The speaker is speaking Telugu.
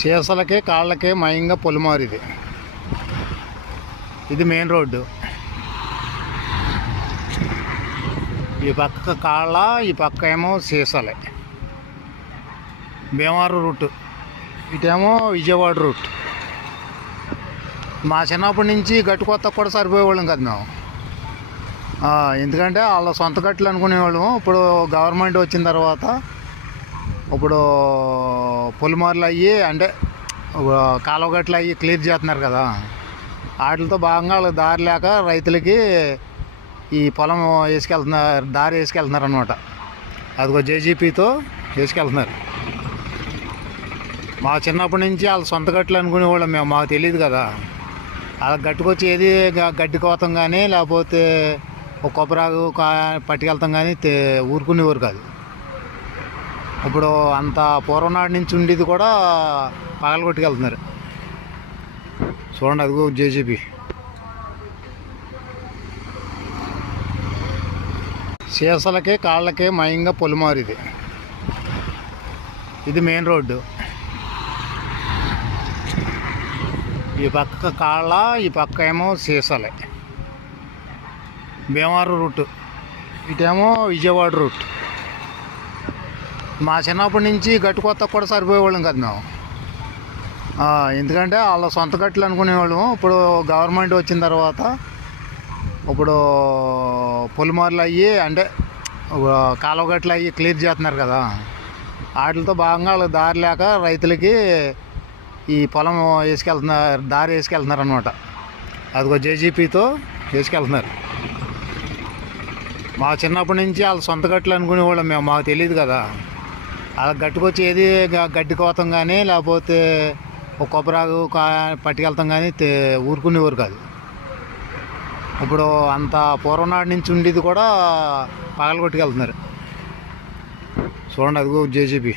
సీసలకి కాళ్ళకి మయంగా పొలిమారు. ఇది మెయిన్ రోడ్డు. ఈ పక్క కాళ్ళ, ఈ పక్క ఏమో సీసలే. భీమవరం రూట్, ఇటేమో విజయవాడ రూట్. మా చిన్నప్పటి నుంచి గట్టు కొత్త కూడా సరిపోయేవాళ్ళం కదా మేము. ఎందుకంటే వాళ్ళ సొంత గట్లు అనుకునేవాళ్ళము. ఇప్పుడు గవర్నమెంట్ వచ్చిన తర్వాత ఇప్పుడు పొలిమార్లు అయ్యి అంటే కాలువ గట్లు అయ్యి క్లియర్ చేస్తున్నారు కదా. వాటితో భాగంగా వాళ్ళకి దారి లేక రైతులకి ఈ పొలం వేసుకెళ్తున్నారు, దారి వేసుకెళ్తున్నారు అనమాట. అదిగో జేజీపీతో వేసుకెళ్తున్నారు. మా చిన్నప్పటి నుంచి వాళ్ళ సొంత గట్లు అనుకునేవాళ్ళం మేము, మాకు తెలియదు కదా. అలా గట్టుకొచ్చి ఏది గడ్డి కోతం కానీ లేకపోతే ఒక కొబ్బరాకు పట్టుకెళ్తాం కానీ ఊరుకునేవారు కాదు. ఇప్పుడు అంత పూర్వనాడు నుంచి ఉండేది కూడా పగలగొట్టుకెళ్తున్నారు. చూడండి, అదిగో జేజీబీ. సీసలకి కాళ్ళకి మయంగా పొలిమారు. ఇది మెయిన్ రోడ్డు. ఈ పక్క కాళ్ళ, ఈ పక్క ఏమో సీసలే. భీమవరం రూట్, ఇటేమో విజయవాడ రూట్. మా చిన్నప్పటి నుంచి గట్టు కొత్త కూడా సరిపోయేవాళ్ళం కదా మేము. ఎందుకంటే వాళ్ళ సొంత గట్లు అనుకునేవాళ్ళము. ఇప్పుడు గవర్నమెంట్ వచ్చిన తర్వాత ఇప్పుడు పొలిమార్లు అయ్యి అంటే కాలువ గట్లు అయ్యి క్లియర్ చేస్తున్నారు కదా. వాటితో భాగంగా వాళ్ళకి దారి లేక రైతులకి ఈ పొలం వేసుకెళ్తున్నారు, దారి వేసుకెళ్తున్నారు అనమాట. అదిగో జేజీపీతో వేసుకెళ్తున్నారు. మా చిన్నప్పటి నుంచి వాళ్ళ సొంత గట్లు అనుకునేవాళ్ళం మేము, మాకు తెలియదు కదా. అలా గట్టుకొచ్చి ఏది గడ్డి కోతం కానీ లేకపోతే ఒక కొబ్బరాకు పట్టుకెళ్తాం కానీ ఊరుకునేవారు కాదు. ఇప్పుడు అంత పూర్వనాడు నుంచి ఉండేది కూడా పగలగొట్టుకెళ్తున్నారు. చూడండి, అదిగో జేజీబీ.